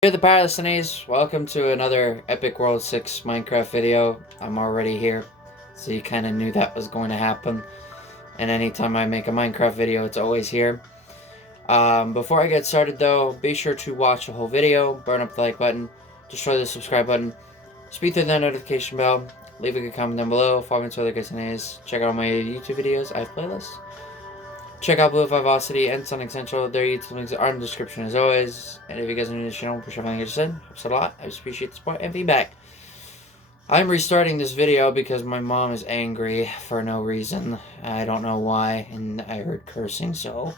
Hey the Paralistenes, welcome to another Epic World 6 Minecraft video. I'm already here, so you kind of knew that was going to happen. And anytime I make a Minecraft video, it's always here. Before I get started though, be sure to watch the whole video, burn up the like button, destroy the subscribe button, speed through the notification bell, leave a good comment down below, follow me to other guys, check out my YouTube videos, I have playlists. Check out Blue Vivacity and Sonic Central. Their YouTube links are in the description as always. And if you guys are new to the channel, push everything I just said. Helps a lot. I just appreciate the support and feedback. I'm restarting this video because my mom is angry for no reason. I don't know why, and I heard cursing, so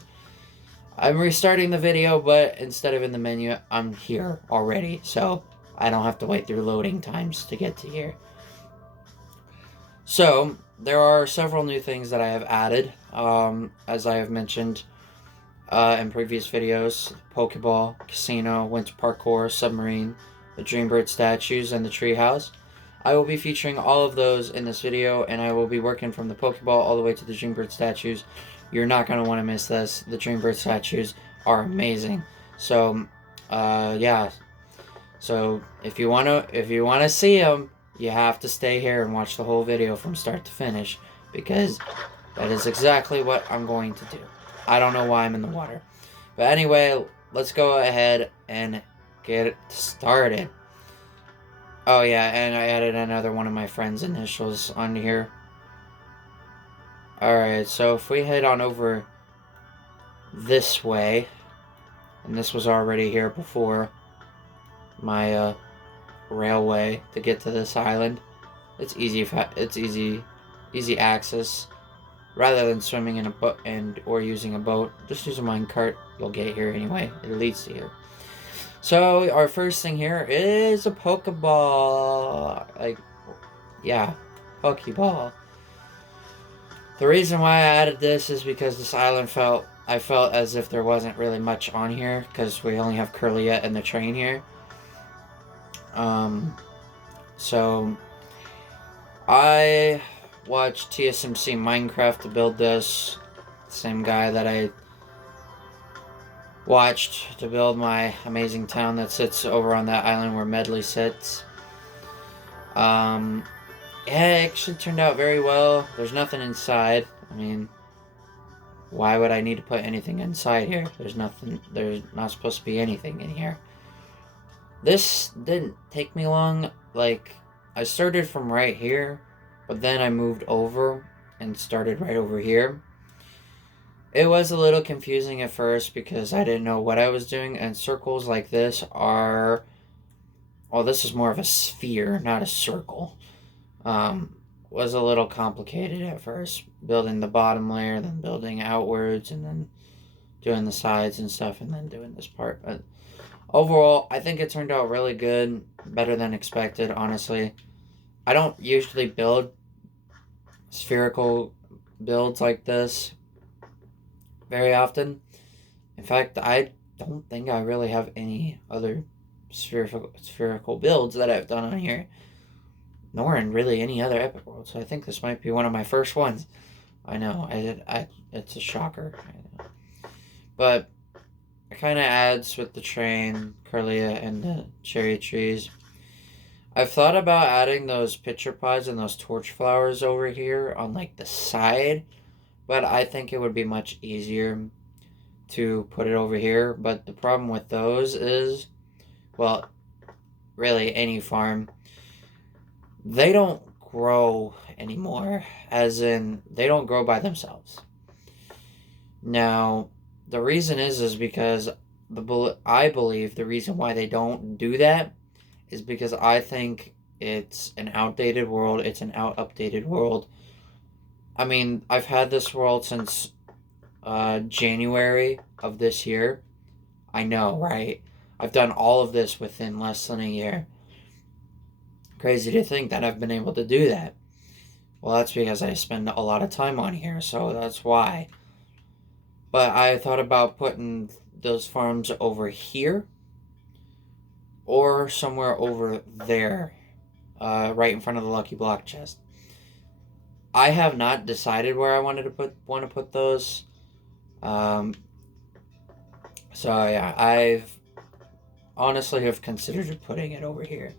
I'm restarting the video, but instead of in the menu, I'm here already, so I don't have to wait through loading times to get to here. So, there are several new things that I have added, as I have mentioned in previous videos. Pokeball, Casino, Winter Parkour, Submarine, the Dreambird statues, and the Treehouse. I will be featuring all of those in this video, and I will be working from the Pokeball all the way to the Dreambird statues. You're not going to want to miss this. The Dreambird statues are amazing. So, yeah. So, if you want to see them, you have to stay here and watch the whole video from start to finish, because that is exactly what I'm going to do. I don't know why I'm in the water. But anyway, let's go ahead and get it started. Oh yeah, and I added another one of my friend's initials on here. Alright, so if we head on over this way, and this was already here before, my railway to get to this island. It's easy access. Rather than swimming in a boat or using a boat, just use a minecart. You'll get here anyway. It leads to here. So our first thing here is a Pokeball. Yeah, Pokeball. The reason why I added this is because this island I felt as if there wasn't really much on here because we only have Curliette and the train here. So I watched TSMC Minecraft to build this. Same guy that I watched to build my amazing town that sits over on that island where Medley sits. Yeah, it actually turned out very well. There's nothing inside. I mean, why would I need to put anything inside here? There's not supposed to be anything in here. This didn't take me long. Like, I started from right here, but then I moved over and started right over here. It was a little confusing at first because I didn't know what I was doing, and circles like this are... Well, this is more of a sphere, not a circle. Was a little complicated at first, building the bottom layer, then building outwards, and then doing the sides and stuff, and then doing this part, but overall, I think it turned out really good, better than expected, honestly. I don't usually build spherical builds like this very often. In fact, I don't think I really have any other spherical builds that I've done on here, nor in really any other Epic World, so I think this might be one of my first ones. I know, it's a shocker. But it kind of adds with the train, Curliette, and the cherry trees. I've thought about adding those pitcher pods and those torch flowers over here on like the side, but I think it would be much easier to put it over here. But the problem with those is, well, really any farm, they don't grow anymore, as in they don't grow by themselves. Now, the reason is because I believe the reason why they don't do that is because I think it's an outdated world. It's an updated world. I mean, I've had this world since January of this year. I know, right? I've done all of this within less than a year. Crazy to think that I've been able to do that. Well, that's because I spend a lot of time on here, so that's why. But I thought about putting those farms over here or somewhere over there, right in front of the Lucky Block chest. I have not decided where I want to put those. So yeah, I've honestly have considered putting it over here.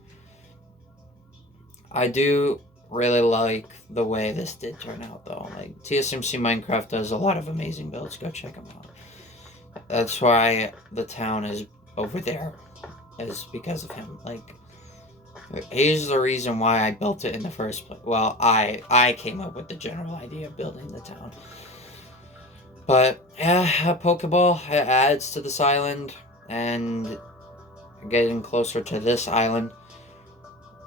I do really like the way this did turn out, though. Like, TSMC Minecraft does a lot of amazing builds. Go check them out. That's why the town is over there, is because of him. Like, he's the reason why I built it in the first place. Well, I came up with the general idea of building the town. But, yeah, a Pokeball, it adds to this island, and getting closer to this island.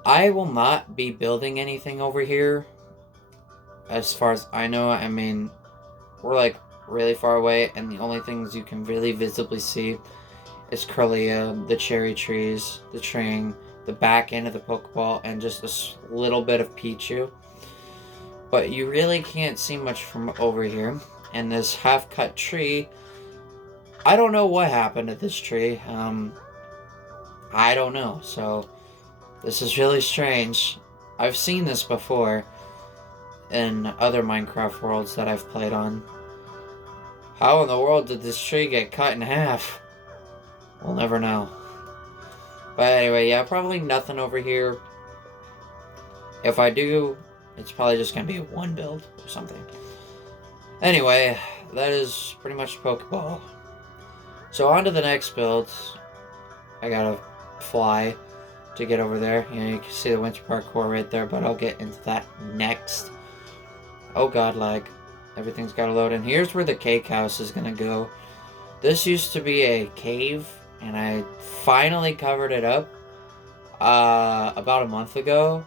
I will not be building anything over here, as far as I know. I mean, we're like really far away, and the only things you can really visibly see is Kirlia, the cherry trees, the train, the back end of the Pokeball, and just a little bit of Pichu. But you really can't see much from over here. And this half-cut tree, I don't know what happened to this tree. I don't know. So this is really strange. I've seen this before in other Minecraft worlds that I've played on. How in the world did this tree get cut in half? We'll never know. But anyway, yeah, probably nothing over here. If I do, it's probably just going to be one build or something. Anyway, that is pretty much Pokeball. So on to the next build. I gotta fly to get over there. You know, you can see the winter parkour right there, but I'll get into that next. Oh god, lag. Everything's gotta load in. Here's where the cake house is gonna go. This used to be a cave, and I finally covered it up about a month ago.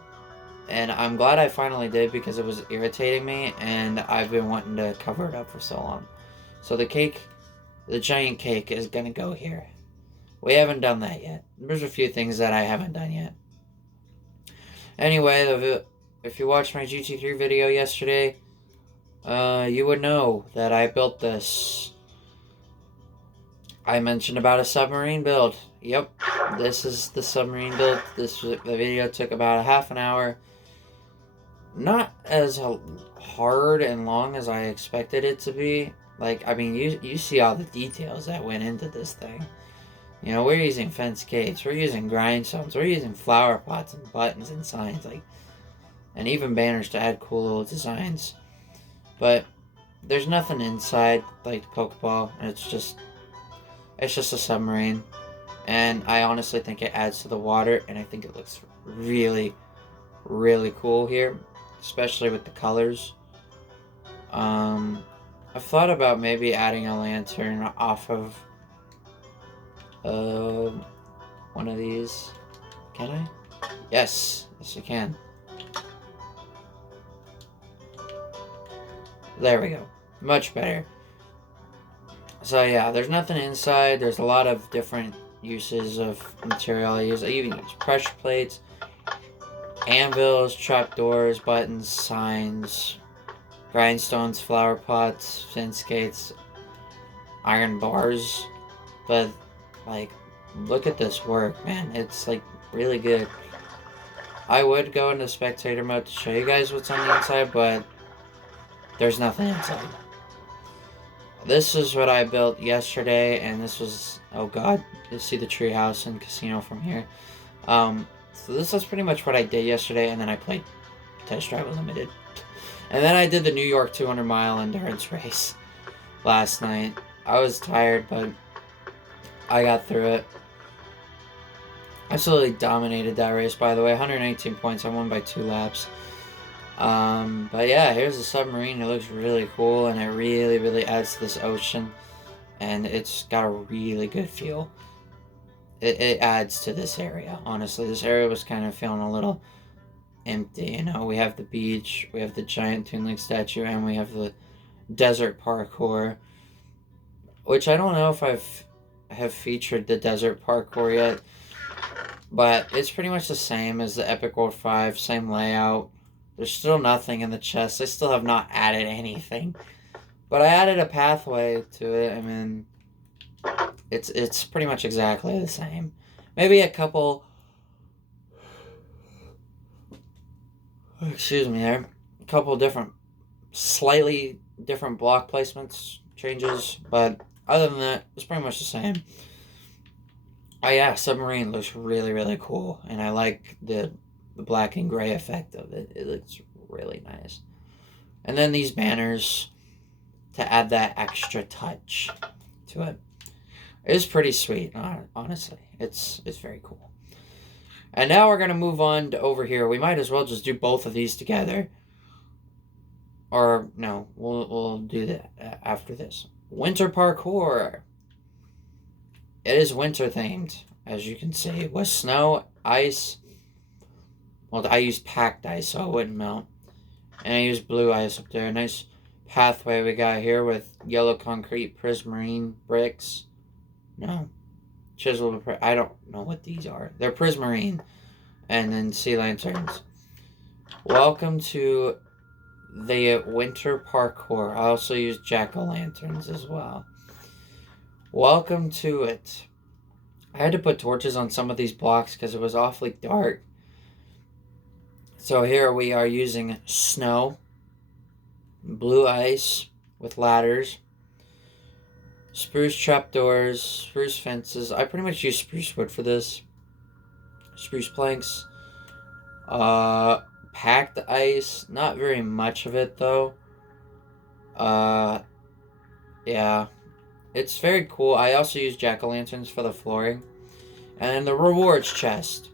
And I'm glad I finally did, because it was irritating me, and I've been wanting to cover it up for so long. So the cake, the giant cake, is gonna go here. We haven't done that yet. There's a few things that I haven't done yet. Anyway, if you watched my GT3 video yesterday, you would know that I built this. I mentioned about a submarine build. Yep, this is the submarine build. The video took about a half an hour. Not as hard and long as I expected it to be. Like, I mean, you see all the details that went into this thing. You know, we're using fence gates, we're using grindstones, we're using flower pots and buttons and signs, like, and even banners to add cool little designs. But there's nothing inside like the Pokeball. It's just a submarine, and I honestly think it adds to the water, and I think it looks really, really cool here, especially with the colors. I've thought about maybe adding a lantern off of one of these. Can I? Yes, you can. There we go. Much better. So yeah, there's nothing inside. There's a lot of different uses of material I use. I even use pressure plates, anvils, trapdoors, buttons, signs, grindstones, flower pots, fence gates, iron bars. But, like, look at this work, man. It's, like, really good. I would go into spectator mode to show you guys what's on the inside, but there's nothing inside. This is what I built yesterday, and this was, oh god, you see the treehouse and casino from here. So this is pretty much what I did yesterday, and then I played Test Drive Unlimited. And then I did the New York 200 mile endurance race last night. I was tired, but I got through it. Absolutely dominated that race, by the way. 118 points. I won by 2 laps. But yeah, here's the submarine. It looks really cool, and it really, really adds to this ocean. And it's got a really good feel. It adds to this area, honestly. This area was kind of feeling a little empty, you know. We have the beach, we have the giant Toon Link statue, and we have the desert parkour. Which I don't know if have featured the desert parkour yet. But it's pretty much the same as the Epic World 5, same layout. There's still nothing in the chest. I still have not added anything. But I added a pathway to it. I mean, it's pretty much exactly the same. Maybe a couple... Excuse me there. A couple different, slightly different block placements, changes. But other than that, it's pretty much the same. Oh yeah, submarine looks really, really cool, and I like the black and gray effect of it. It looks really nice. And then these banners to add that extra touch to it. It's pretty sweet, honestly. It's very cool. And now we're gonna move on to over here. We might as well just do both of these together. Or no, we'll do that after this. Winter parkour. It is winter themed, as you can see, with snow, ice. Well, I used packed ice so it wouldn't melt, and I used blue ice up there. Nice pathway we got here with yellow concrete, prismarine bricks. No, chiseled. I don't know what these are. They're prismarine, and then sea lanterns. Welcome to the winter parkour. I also use jack-o'-lanterns as well. Welcome to it. I had to put torches on some of these blocks because it was awfully dark. So here we are using snow, blue ice with ladders, spruce trapdoors, spruce fences. I pretty much use spruce wood for this. Spruce planks. Packed ice. Not very much of it though. Yeah. It's very cool. I also use jack-o'-lanterns for the flooring. And the rewards chest.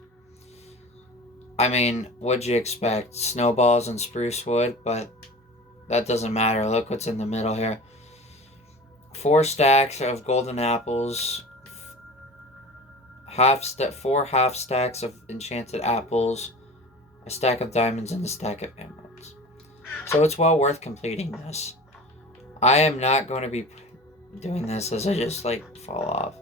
I mean, what'd you expect? Snowballs and spruce wood, but that doesn't matter. Look what's in the middle here. 4 stacks of golden apples. 4 half stacks of enchanted apples. A stack of diamonds and a stack of emeralds. So it's well worth completing this. I am not going to be doing this as I just fall off.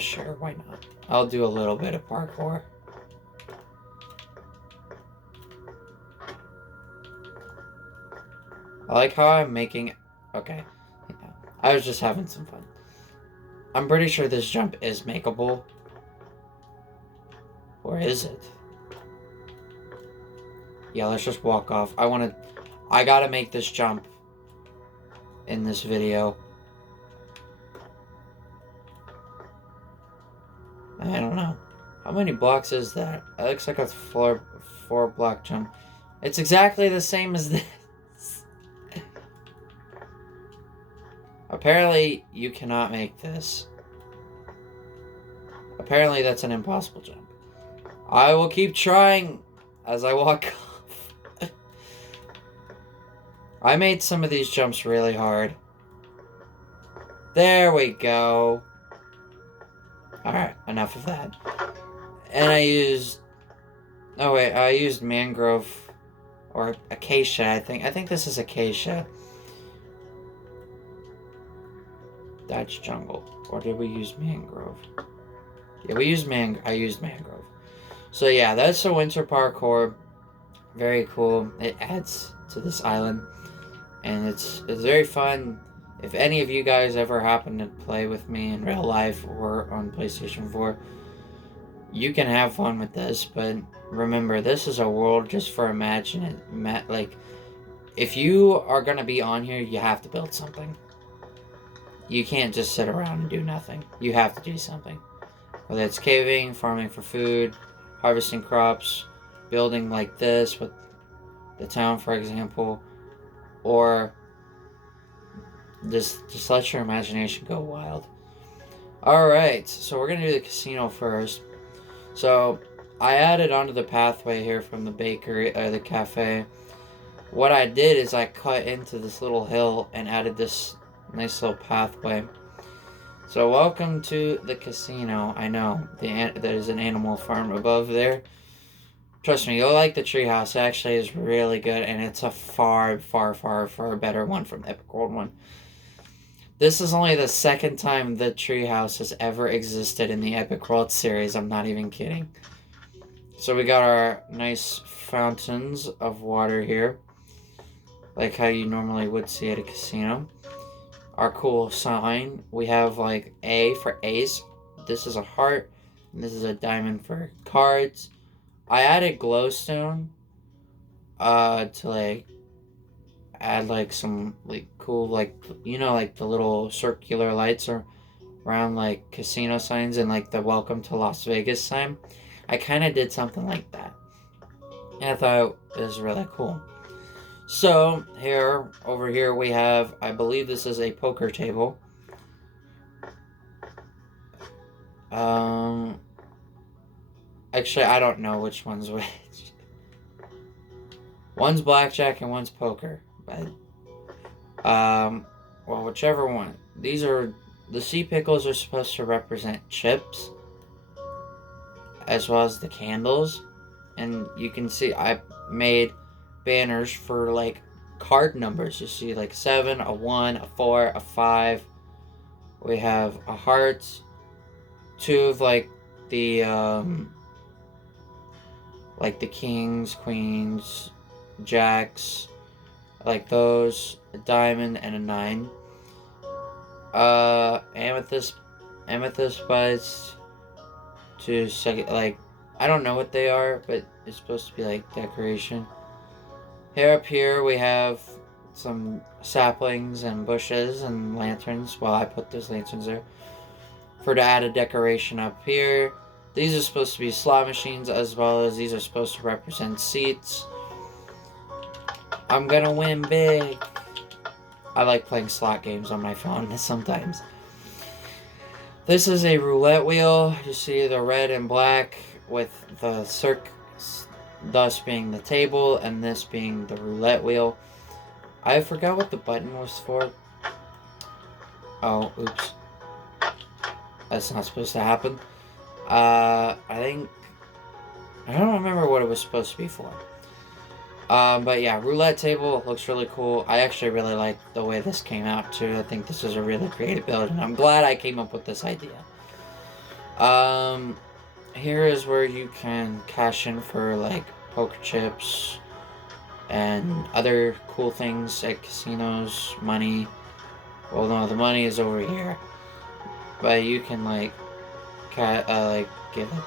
Sure, why not? I'll do a little bit of parkour. I like how I'm making... Okay. Yeah. I was just having some fun. I'm pretty sure this jump is makeable. Or is it? Yeah, let's just walk off. I gotta make this jump in this video. I don't know. How many blocks is that? It looks like a 4 block jump. It's exactly the same as this. Apparently, you cannot make this. Apparently, that's an impossible jump. I will keep trying as I walk off. I made some of these jumps really hard. There we go. Alright, enough of that. And I used... Oh wait, I used mangrove or acacia, I think. I think this is acacia. That's jungle. Or did we use mangrove? Yeah, we used I used mangrove. So yeah, that's the winter parkour. Very cool. It adds to this island. And it's very fun. If any of you guys ever happen to play with me in real life or on PlayStation 4, you can have fun with this, but remember, this is a world just for imagining. If you are going to be on here, you have to build something. You can't just sit around and do nothing. You have to do something. Whether it's caving, farming for food, harvesting crops, building like this with the town, for example, or just let your imagination go wild. Alright, so we're going to do the casino first. So, I added onto the pathway here from the bakery, the cafe. What I did is I cut into this little hill and added this nice little pathway. So, welcome to the casino. I know, there's an animal farm above there. Trust me, you'll like the treehouse. It actually is really good, and it's a far, far, far, far better one from the Epic World one. This is only the second time the treehouse has ever existed in the Epic World series. I'm not even kidding. So we got our nice fountains of water here, like how you normally would see at a casino. Our cool sign. We have like A for ace. This is a heart. And this is a diamond for cards. I added glowstone to add some cool like the little circular lights around like casino signs and like the welcome to Las Vegas sign. I kind of did something like that. And I thought it was really cool. So over here we have, I believe this is a poker table. Actually, I don't know which one's which. One's blackjack and one's poker. But, well, whichever one. The sea pickles are supposed to represent chips, as well as the candles. And you can see I made banners for like card numbers. You see like 7, a 1, a 4, a 5. We have a heart, 2 of like the kings, queens, jacks, like those, a diamond and a 9. Amethyst buds, to second, like, I don't know what they are, but it's supposed to be like decoration. Up here we have some saplings and bushes and lanterns. Well, I put those lanterns there to add a decoration up here. These are supposed to be slot machines, as well as these are supposed to represent seats. I'm gonna win big. I like playing slot games on my phone sometimes. This is a roulette wheel. You see the red and black with the circus, thus being the table, and this being the roulette wheel. I forgot what the button was for. Oh, oops. That's not supposed to happen. I don't remember what it was supposed to be for. But yeah, roulette table looks really cool. I actually really like the way this came out too. I think this is a really creative build, and I'm glad I came up with this idea. Here is where you can cash in for like poker chips and other cool things at casinos, money. Well, no, the money is over here, but you can like get like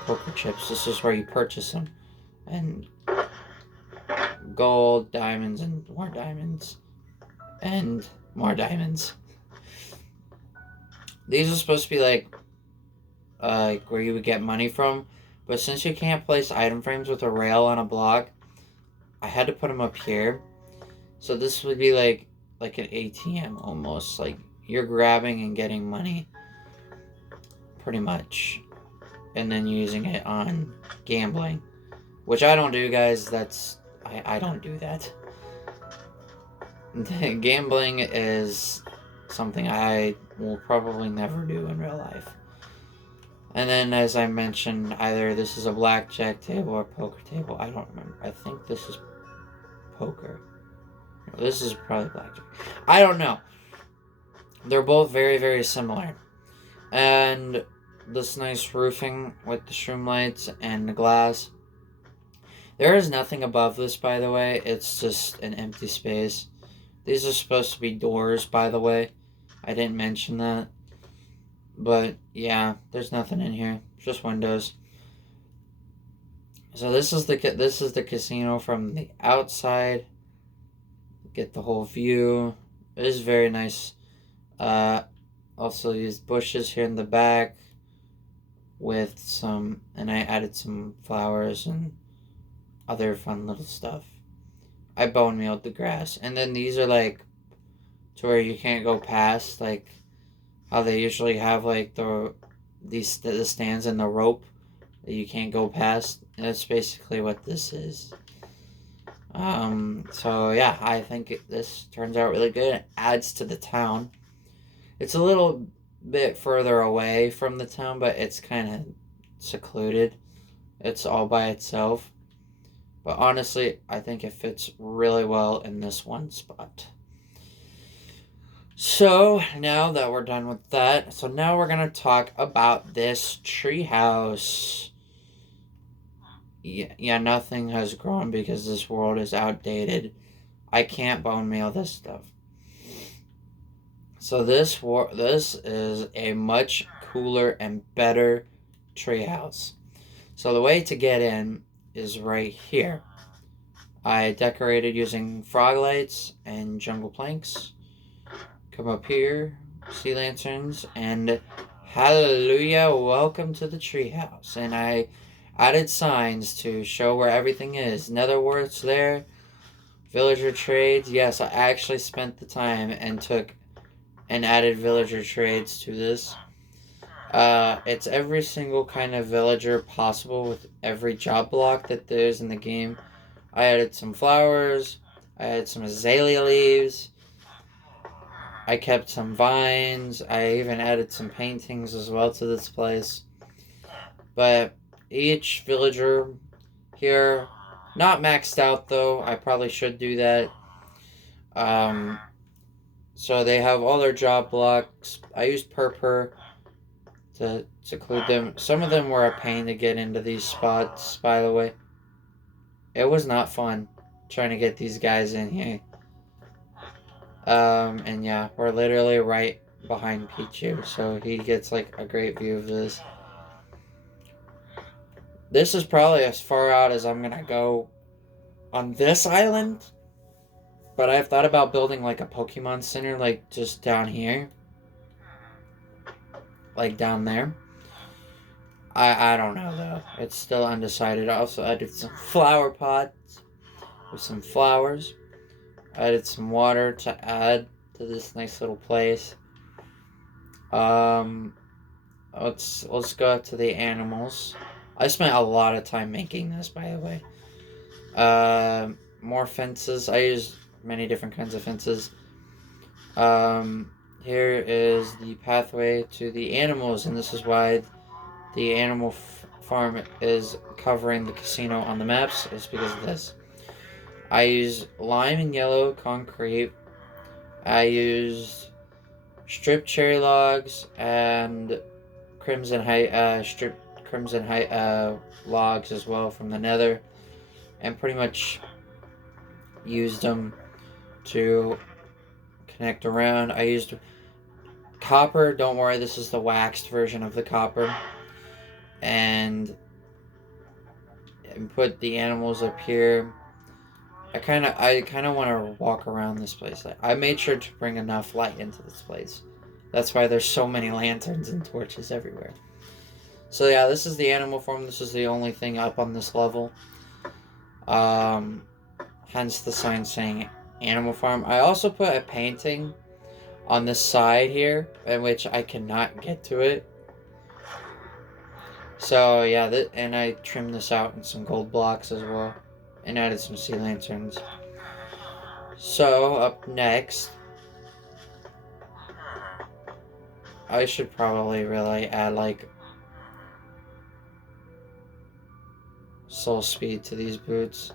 poker chips. This is where you purchase them, and gold, diamonds, and more diamonds, and more diamonds. These are supposed to be like where you would get money from, but since you can't place item frames with a rail on a block, I had to put them up here. So this would be like an ATM almost, like you're grabbing and getting money, pretty much, and then using it on gambling, which I don't do, guys. I don't do that. Gambling is something I will probably never do in real life. And then, as I mentioned, either this is a blackjack table or poker table. I don't remember. I think this is poker. No, this is probably blackjack. I don't know. They're both very, very similar. And this nice roofing with the shroom lights and the glass. There is nothing above this, by the way. It's just an empty space. These are supposed to be doors, by the way. I didn't mention that. But, yeah, there's nothing in here. Just windows. So this is the casino from the outside. Get the whole view. It is very nice. Also used bushes here in the back with some, and I added some flowers and other fun little stuff. I bone mealed the grass. And then these are like to where you can't go past, like how they usually have like the stands and the rope that you can't go past. And that's basically what this is. So yeah, I think this turns out really good. It adds to the town. It's a little bit further away from the town, but it's kind of secluded. It's all by itself. But honestly, I think it fits really well in this one spot. So, now that we're done with that, so now we're going to talk about this treehouse. Yeah, nothing has grown because this world is outdated. I can't bone meal this stuff. So this is a much cooler and better treehouse. So the way to get in is right here. I decorated using frog lights and jungle planks. Come up here, sea lanterns, and Hallelujah, welcome to the treehouse. And I added signs to show where everything is. Netherworts there, villager trades. Yes, I actually spent the time and took and added villager trades to this. It's every single kind of villager possible with every job block that there is in the game. I added some flowers, I added some azalea leaves, I kept some vines, I even added some paintings as well to this place. But each villager here, not maxed out though, I probably should do that. Um, so they have all their job blocks. I used purpur to seclude them. Some of them were a pain to get into these spots, by the way. It was not fun trying to get these guys in here. And yeah, we're literally right behind Pichu, so he gets like a great view of this. This is probably as far out as I'm gonna go on this island, but I've thought about building like a Pokemon Center, like just down here, like down there. I don't know though. It's still undecided. I also added some flower pots with some flowers. I added some water to add to this nice little place. Let's go up to the animals. I spent a lot of time making this, by the way. More fences. I used many different kinds of fences. Here is the pathway to the animals, and this is why the animal farm is covering the casino on the maps. It's because of this. I used lime and yellow concrete. I used stripped cherry logs and crimson height stripped crimson height logs as well from the nether, and pretty much used them to connect around. I used copper. Don't worry, this is the waxed version of the copper, and put the animals up here. I kind of want to walk around this place. I made sure to bring enough light into this place. That's why there's so many lanterns and torches everywhere. So yeah, this is the animal farm. This is the only thing up on this level. Hence the sign saying animal farm. I also put a painting on the side here, in which I cannot get to it. So yeah, and I trimmed this out in some gold blocks as well, and added some sea lanterns. So up next, I should probably really add like soul speed to these boots.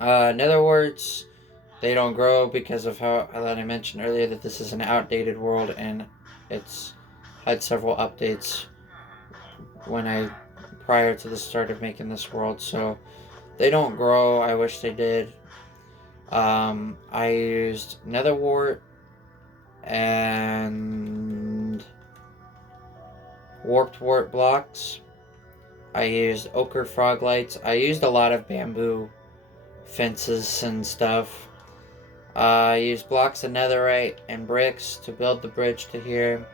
In other words, they don't grow because of how that I mentioned earlier that this is an outdated world and it's had several updates prior to the start of making this world, so they don't grow. I wish they did. I used netherwort and warped wart blocks. I used ochre frog lights. I used a lot of bamboo fences and stuff. I used blocks of netherite and bricks to build the bridge to here.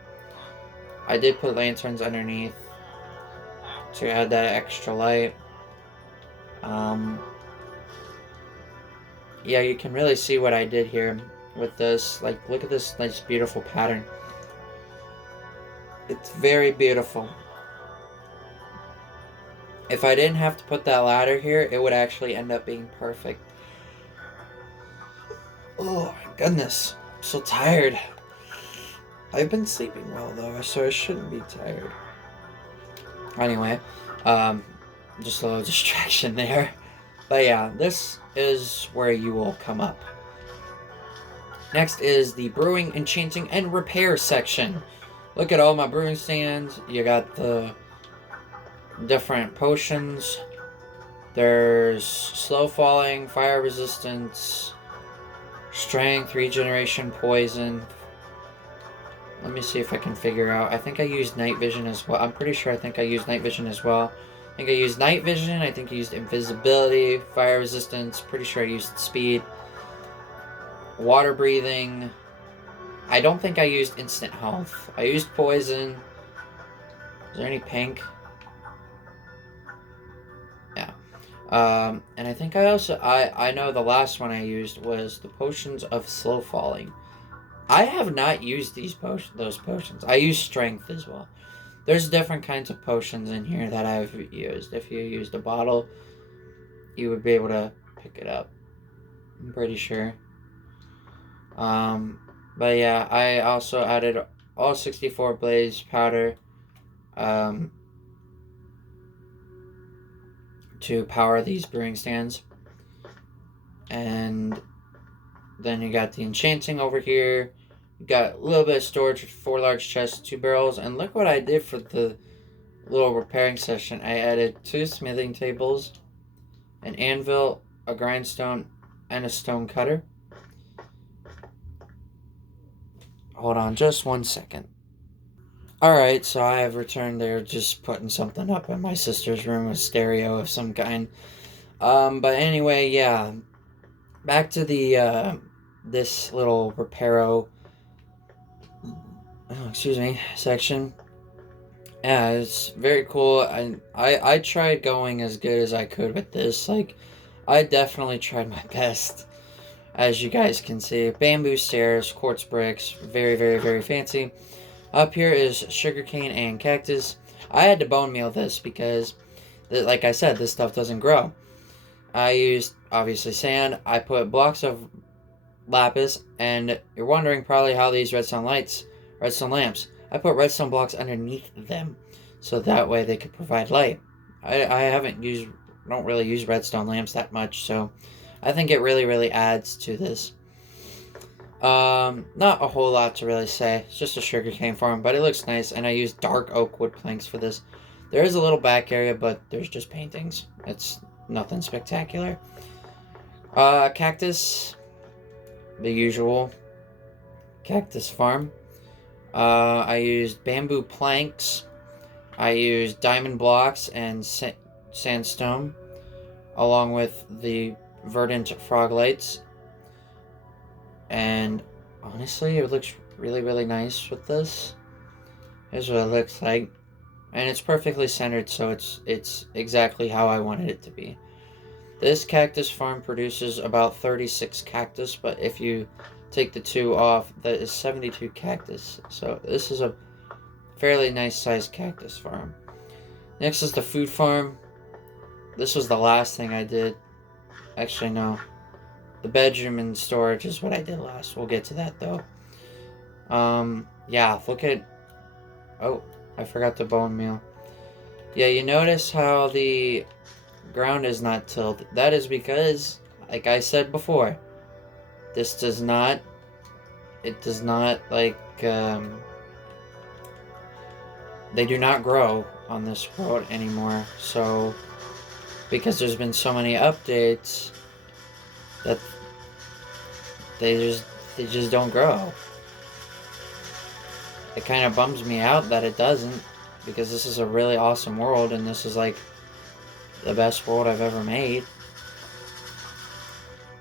I did put lanterns underneath to add that extra light. Yeah, you can really see what I did here with this. Like, look at this nice, beautiful pattern. It's very beautiful. If I didn't have to put that ladder here, it would actually end up being perfect. Oh my goodness, I'm so tired. I've been sleeping well though, so I shouldn't be tired. Anyway, just a little distraction there. But yeah, this is where you will come up. Next is the brewing, enchanting, and repair section. Look at all my brewing stands. You got the different potions. There's slow falling, fire resistance, strength, regeneration, poison. Let me see if I can figure out. I think I used night vision as well. I'm pretty sure I think I used night vision as well. I think I used night vision. I think I used invisibility, fire resistance. Pretty sure I used speed, water breathing, I don't think I used instant health. I used poison. Is there any pink? Yeah. And I think I know the last one I used was the potions of slow falling. I have not used those potions. I use strength as well. There's different kinds of potions in here that I've used. If you used a bottle, you would be able to pick it up. I'm pretty sure. Um, but yeah, I also added all 64 blaze powder um, to power these brewing stands. And then you got the enchanting over here. You got a little bit of storage, 4 large chests, 2 barrels. And look what I did for the little repairing session. I added 2 smithing tables, an anvil, a grindstone, and a stone cutter. Hold on just 1 second. Alright, so I have returned there, just putting something up in my sister's room, a stereo of some kind. But anyway, yeah. Back to the, this little reparo, section. Yeah, it's very cool. I tried going as good as I could with this. Like, I definitely tried my best. As you guys can see, bamboo stairs, quartz bricks, very, very, very fancy. Up here is sugarcane and cactus. I had to bone meal this because, like I said, this stuff doesn't grow. I used, obviously, sand. I put blocks of lapis, and you're wondering probably how these redstone lamps. I put redstone blocks underneath them, so that way they could provide light. I don't really use redstone lamps that much, so I think it really, really adds to this. Not a whole lot to really say. It's just a sugarcane farm, but it looks nice, and I use dark oak wood planks for this. There is a little back area, but there's just paintings. It's nothing spectacular. Cactus. The usual cactus farm. I used bamboo planks. I used diamond blocks and sandstone, along with the verdant frog lights. And honestly, it looks really, really nice with this. Here's what it looks like. And it's perfectly centered, so it's exactly how I wanted it to be. This cactus farm produces about 36 cactus, but if you take the 2 off, that is 72 cactus. So this is a fairly nice sized cactus farm. Next is the food farm. This was the last thing I did. Actually, no. The bedroom and storage is what I did last. We'll get to that, though. Yeah, look at... Oh, I forgot the bone meal. Yeah, you notice how the ground is not tilled. That is because, like I said before, it does not, like, they do not grow on this world anymore. So, because there's been so many updates, that they just don't grow. It kind of bums me out that it doesn't, because this is a really awesome world, and this is like the best world I've ever made.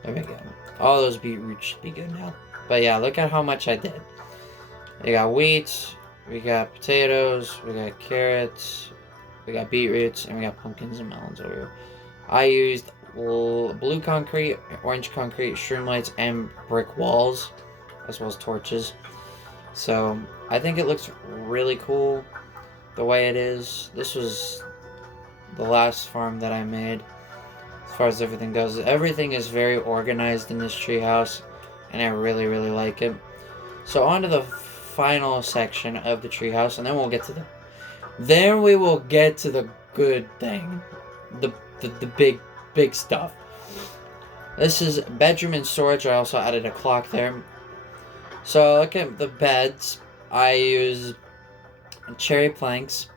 There we go. All those beetroots should be good now. But yeah, look at how much I did. We got wheat, we got potatoes, we got carrots, we got beetroots, and we got pumpkins and melons over here. I used blue concrete, orange concrete, shroom lights, and brick walls, as well as torches. So I think it looks really cool the way it is. This was the last farm that I made. As far as everything goes, everything is very organized in this treehouse, and I really, really like it. So on to the final section of the treehouse, and then we'll get to the good thing, the big stuff. This is bedroom and storage. I also added a clock there. So look at the beds. I use cherry planks.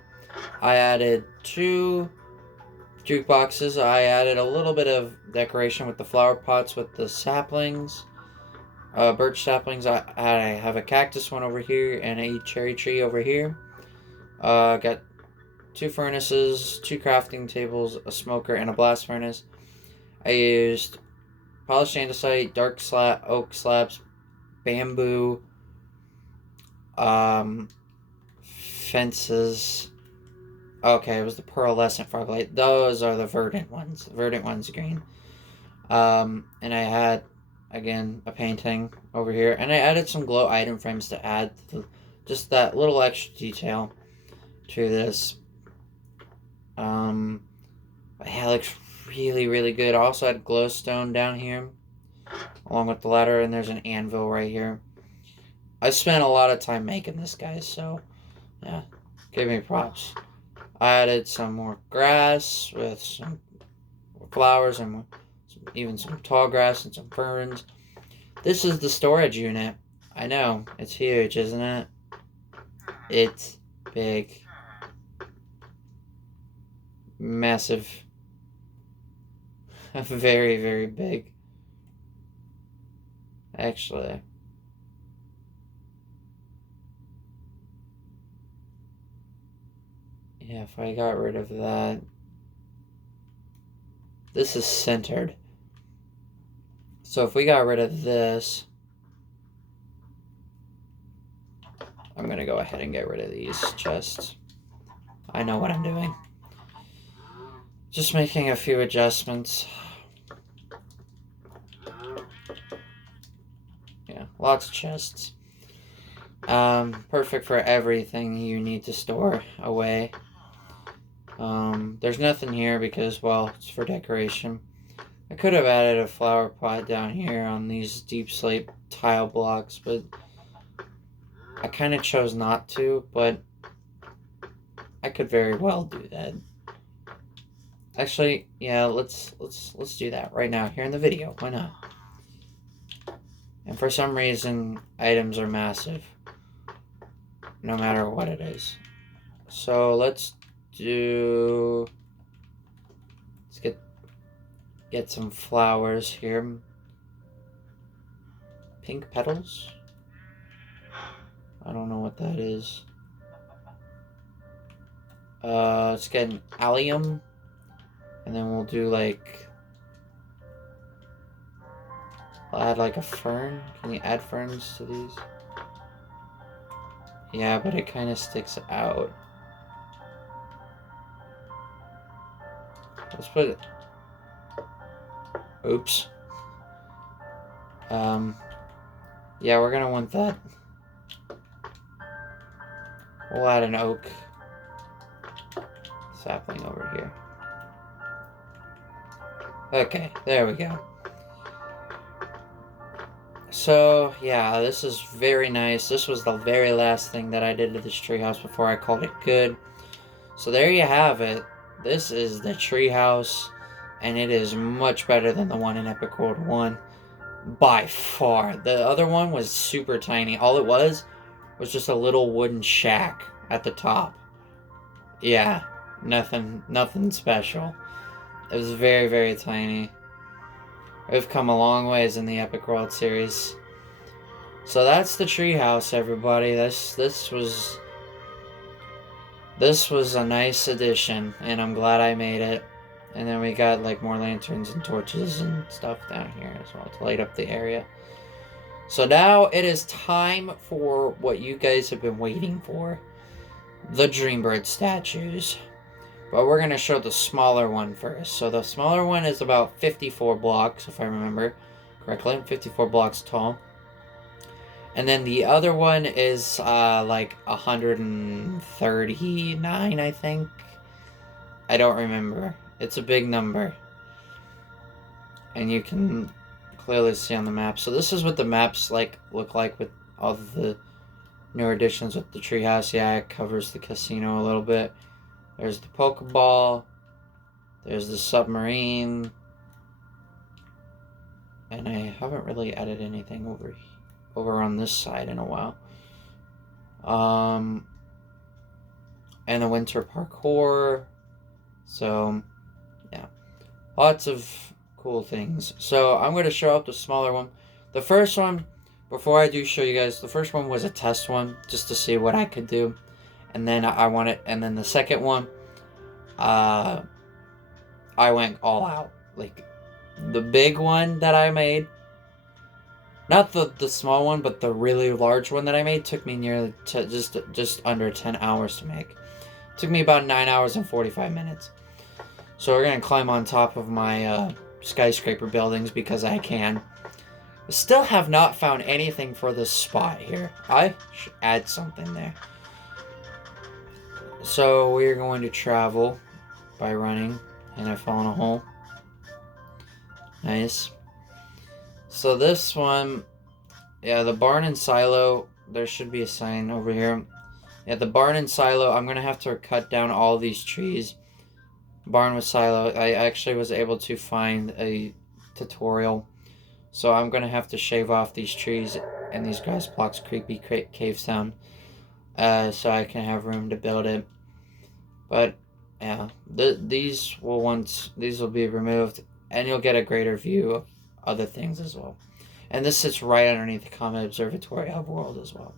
I added 2 jukeboxes. I added a little bit of decoration with the flower pots with the saplings, birch saplings. I have a cactus one over here and a cherry tree over here. Got 2 furnaces, 2 crafting tables, a smoker, and a blast furnace. I used polished andesite, dark oak slabs, bamboo, Fences. Okay, it was the pearlescent fog light. Those are the verdant ones. The verdant one's green. And I had, again, a painting over here. And I added some glow item frames to add just that little extra detail to this. Yeah, it looks really, really good. I also had glowstone down here, along with the ladder, and there's an anvil right here. I spent a lot of time making this, guys, so, yeah, give me props. I added some more grass with some flowers and even some tall grass and some ferns. This is the storage unit. I know, it's huge, isn't it? It's big. Massive. Very, very big. Actually. Yeah, if I got rid of that. This is centered. So if we got rid of this, I'm going to go ahead and get rid of these chests. I know what I'm doing. Just making a few adjustments. Yeah, lots of chests. Perfect for everything you need to store away. There's nothing here because, well, it's for decoration. I could have added a flower pot down here on these deep slate tile blocks, but I kind of chose not to, but I could very well do that. Actually, yeah, let's do that right now here in the video. Why not? And for some reason, items are massive, no matter what it is. So let's get some flowers here. Pink petals? I don't know what that is. Let's get an allium. And then we'll do like... I'll add like a fern. Can you add ferns to these? Yeah, but it kind of sticks out. Let's put it... Oops. Yeah, we're gonna want that. We'll add an oak sapling over here. Okay, there we go. So, yeah, this is very nice. This was the very last thing that I did to this treehouse before I called it good. So there you have it. This is the treehouse, and it is much better than the one in Epic World 1. By far. The other one was super tiny. All it was just a little wooden shack at the top. Yeah, nothing special. It was very, very tiny. We've come a long ways in the Epic World series. So that's the treehouse, everybody. This was a nice addition, and I'm glad I made it. And then we got like more lanterns and torches and stuff down here as well to light up the area. So now it is time for what you guys have been waiting for. The Dreambird statues. But we're going to show the smaller one first. So the smaller one is about 54 blocks, if I remember correctly. 54 blocks tall. And then the other one is like 139, I think. I don't remember. It's a big number. And you can clearly see on the map. So this is what the maps look like with all the newer additions with the treehouse. Yeah, it covers the casino a little bit. There's the Pokeball. There's the submarine. And I haven't really added anything over on this side in a while. And the winter parkour. So, yeah. Lots of cool things. So, I'm going to show up the smaller one. The first one, before I do show you guys, the first one was a test one, just to see what I could do. And then and then the second one, I went all out. Like, the big one that I made, Not the small one, but the really large one that I made took me nearly just under 10 hours to make. Took me about 9 hours and 45 minutes. So we're gonna climb on top of my skyscraper buildings because I can. Still have not found anything for this spot here. I should add something there. So we're going to travel by running, and I fell in a hole. Nice. So this one, yeah, the barn and silo, there should be a sign over here. Yeah, the barn and silo, I'm going to have to cut down all these trees. Barn with silo, I actually was able to find a tutorial. So I'm going to have to shave off these trees and these grass blocks, creepy cave sound. So I can have room to build it. But, yeah, these will be removed, and you'll get a greater view of other things as well. And this sits right underneath the Comet Observatory Hub World as well.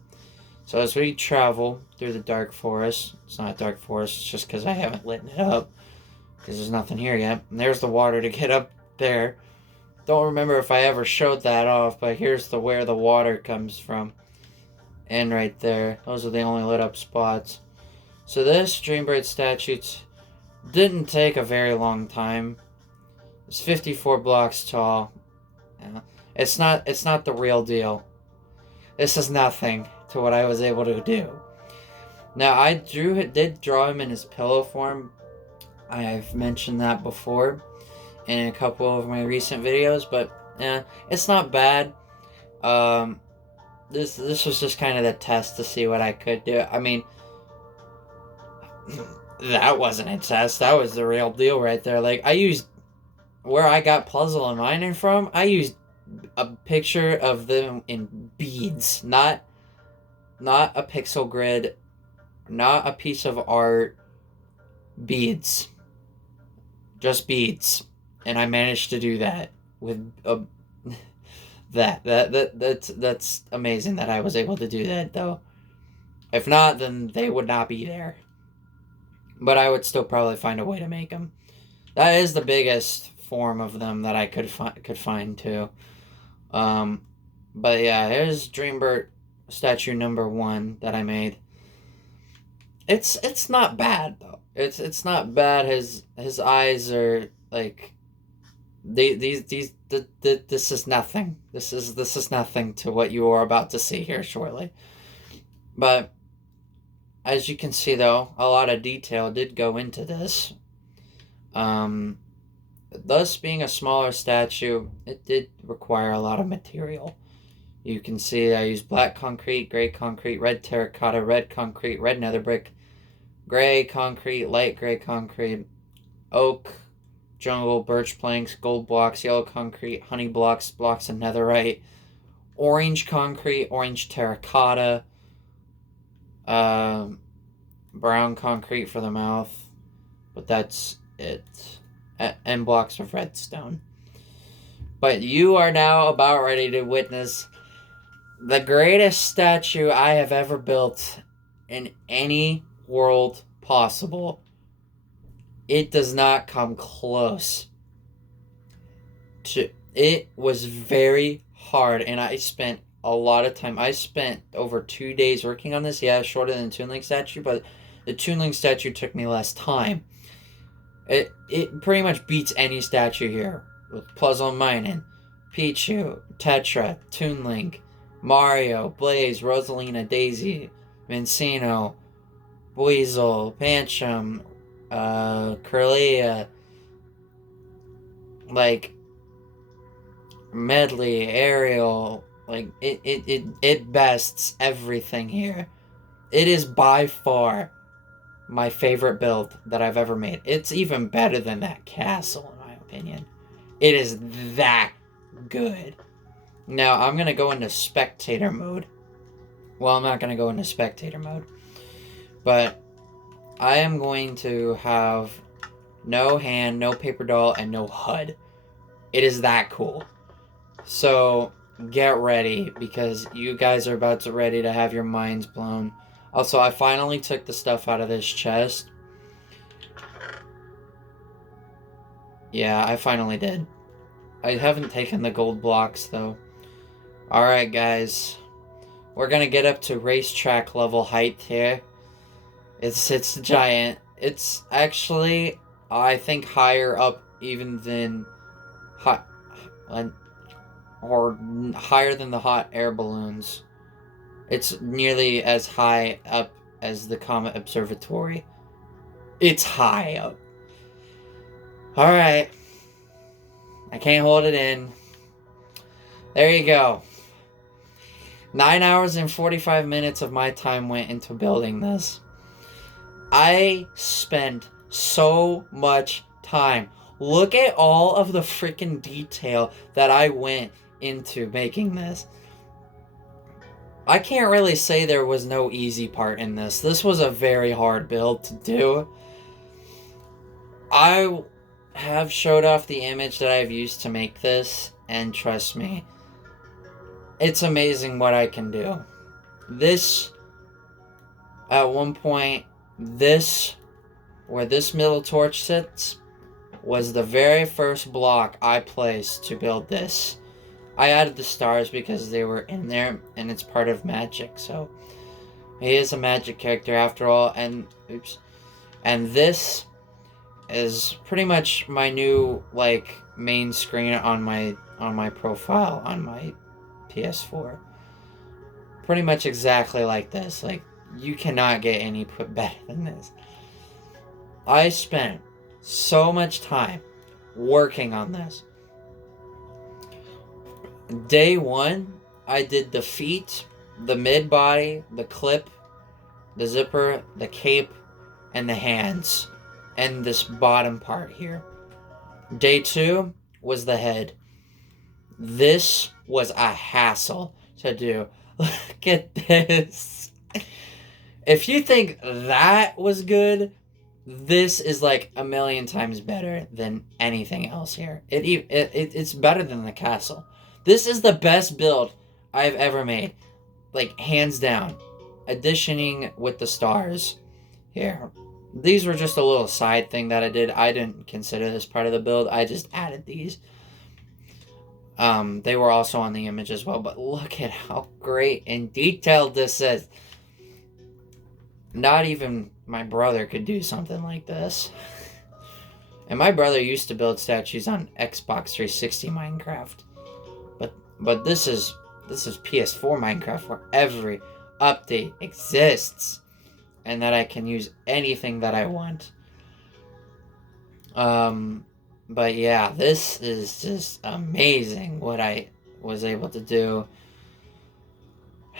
So as we travel through the dark forest, it's not dark forest, it's just because I haven't lit it up, because there's nothing here yet. And there's the water to get up there. Don't remember if I ever showed that off, but here's where the water comes from. And right there, those are the only lit up spots. So this Dreambird statue didn't take a very long time. It's 54 blocks tall. Yeah. It's not the real deal. This is nothing to what I was able to do. Now I did draw him in his pillow form. I've mentioned that before in a couple of my recent videos, but yeah, it's not bad. This was just kind of the test to see what I could do. I mean, that wasn't a test. That was the real deal right there. Like, I used where I got Puzzle and Mining from. I used a picture of them in beads, not a pixel grid, not a piece of art. Beads, just beads, and I managed to do that with a. That's amazing that I was able to do that though. If not, then they would not be there. But I would still probably find a way to make them. That is the biggest form of them that I could find too. But yeah, here's Dreambird statue number 1 that I made. It's not bad though. It's not bad. His eyes are like this is nothing. This is nothing to what you are about to see here shortly. But as you can see though, a lot of detail did go into this. Thus being a smaller statue, it did require a lot of material. You can see I used black concrete, gray concrete, red terracotta, red concrete, red nether brick, gray concrete, light gray concrete, oak, jungle, birch planks, gold blocks, yellow concrete, honey blocks, blocks of netherite, orange concrete, orange terracotta, brown concrete for the mouth, but that's it, and blocks of redstone. But you are now about ready to witness the greatest statue I have ever built in any world possible. It does not come close to. It was very hard, and I spent a lot of time. I spent over 2 days working on this. Yeah, shorter than the Toon Link statue, but the Toon Link statue took me less time. It pretty much beats any statue here with Puzzle Mining, Pichu, Tetra, Toon Link, Mario, Blaze, Rosalina, Daisy, Vincino, Weasel, Pancham, Curlia, like Medley, Ariel, like it bests everything here. It is by far my favorite build that I've ever made. It's even better than that castle, in my opinion. It is that good. Now, I'm going to go into spectator mode. Well, I'm not going to go into spectator mode. But I am going to have no hand, no paper doll, and no HUD. It is that cool. So, get ready, because you guys are about to ready to have your minds blown. Also, I finally took the stuff out of this chest. Yeah, I finally did. I haven't taken the gold blocks, though. Alright, guys. We're gonna get up to racetrack level height here. It's giant. It's actually, I think, higher up even than hot, or higher than the hot air balloons. It's nearly as high up as the Comet Observatory. It's high up. Alright. I can't hold it in. There you go. 9 hours and 45 minutes of my time went into building this. I spent so much time. Look at all of the freaking detail that I went into making this. I can't really say there was no easy part in this. This was a very hard build to do. I have showed off the image that I've used to make this, and trust me, it's amazing what I can do. This, at one point, this, where this middle torch sits, was the very first block I placed to build this. I added the stars because they were in there, and it's part of magic, so he is a magic character after all, and oops. And this is pretty much my new, like, main screen on my profile on my PS4. Pretty much exactly like this. Like, you cannot get any better than this. I spent so much time working on this. Day one, I did the feet, the mid body, the clip, the zipper, the cape, and the hands, and this bottom part here. Day two was the head. This was a hassle to do. Look at this. If you think that was good, this is like a million times better than anything else here. It's better than the castle. This is the best build I've ever made. Like, hands down. Additioning with the stars here. These were just a little side thing that I did. I didn't consider this part of the build. I just added these. They were also on the image as well, but look at how great and detailed this is. Not even my brother could do something like this. And my brother used to build statues on Xbox 360 Minecraft. But this is PS4 Minecraft, where every update exists and that I can use anything that I want. But yeah, this is just amazing what I was able to do.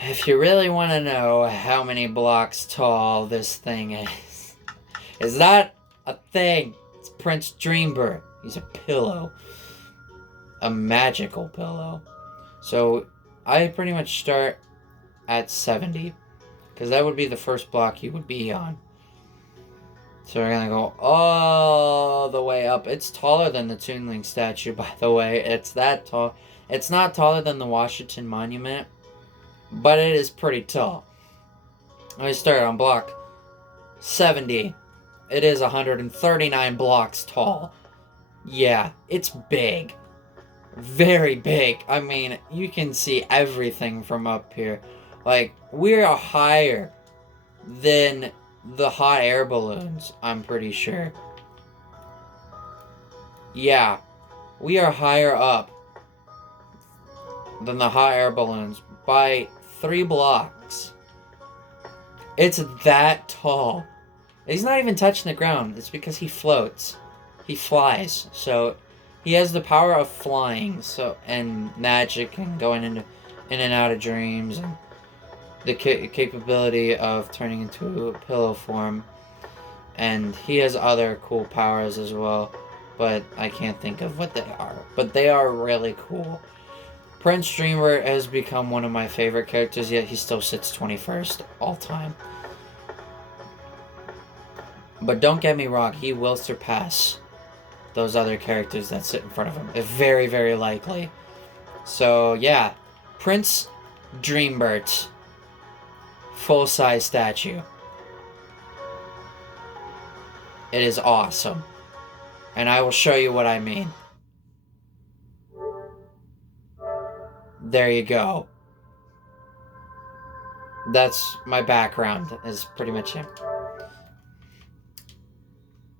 If you really want to know how many blocks tall this thing is, it's not a thing. It's Prince Dreambird. He's a pillow. A magical pillow. So I pretty much start at 70, because that would be the first block he would be on. So we're going to go all the way up. It's taller than the Toonling statue, by the way. It's that tall. It's not taller than the Washington Monument, but it is pretty tall. I start on block 70. It is 139 blocks tall. Yeah, it's big. Very big. I mean, you can see everything from up here. Like, we're higher than the hot air balloons, I'm pretty sure. Yeah, we are higher up than the hot air balloons by 3 blocks. It's that tall. He's not even touching the ground. It's because he floats. He flies. So he has the power of flying, and magic, and going in and out of dreams, and the capability of turning into a pillow form. And he has other cool powers as well, but I can't think of what they are. But they are really cool. Prince Dreambird has become one of my favorite characters, yet he still sits 21st all time. But don't get me wrong, he will surpass those other characters that sit in front of him. It's very, very likely. So, yeah. Prince Dreambird. Full-size statue. It is awesome. And I will show you what I mean. there you go. That's my background, is pretty much it.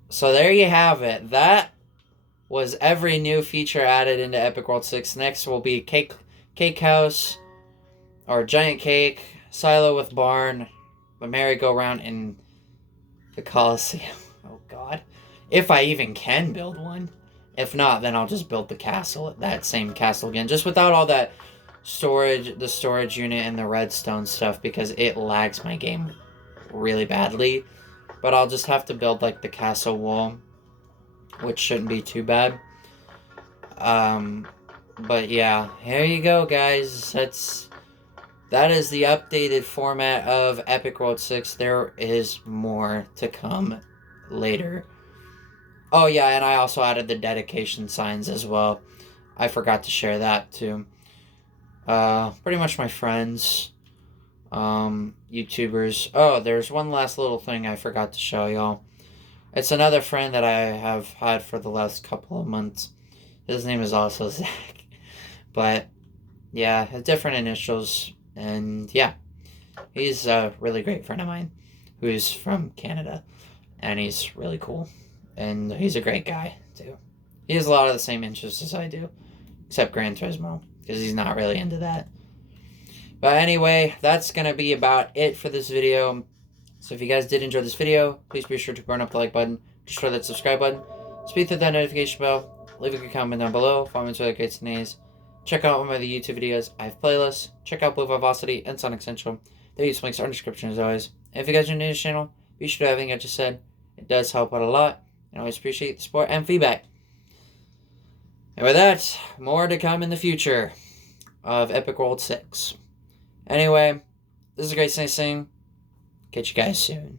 So there you have it. That was every new feature added into Epic World 6. Next will be Cake House, or Giant Cake, Silo with Barn, the merry-go-round, and the Coliseum. Oh god. If I even can build one. If not, then I'll just build the castle, that same castle again, just without all that storage, the storage unit and the redstone stuff, because it lags my game really badly. But I'll just have to build like the castle wall, which shouldn't be too bad. But yeah, here you go, guys. That is the updated format of Epic World 6. There is more to come later. Oh yeah, and I also added the dedication signs as well. I forgot to share that too. Pretty much my friends, YouTubers. Oh, there's one last little thing I forgot to show y'all. It's another friend that I have had for the last couple of months. His name is also Zach. But yeah, different initials. And yeah, he's a really great friend of mine who's from Canada. And he's really cool. And he's a great guy, too. He has a lot of the same interests as I do. Except Gran Turismo, because he's not really into that. But anyway, that's going to be about it for this video. So if you guys did enjoy this video, please be sure to burn up the like button, destroy that subscribe button, speed through that notification bell, leave a good comment down below, follow me to the greats and A's. Check out my other YouTube videos. I have playlists. Check out Blue Vivacity and Sonic Central. Their use links are in the description as always. And if you guys are new to this channel, be sure to do everything I just said. It does help out a lot. And I always appreciate the support and feedback. And with that, more to come in the future of Epic World 6. Anyway, this is a great thing. Catch you guys soon.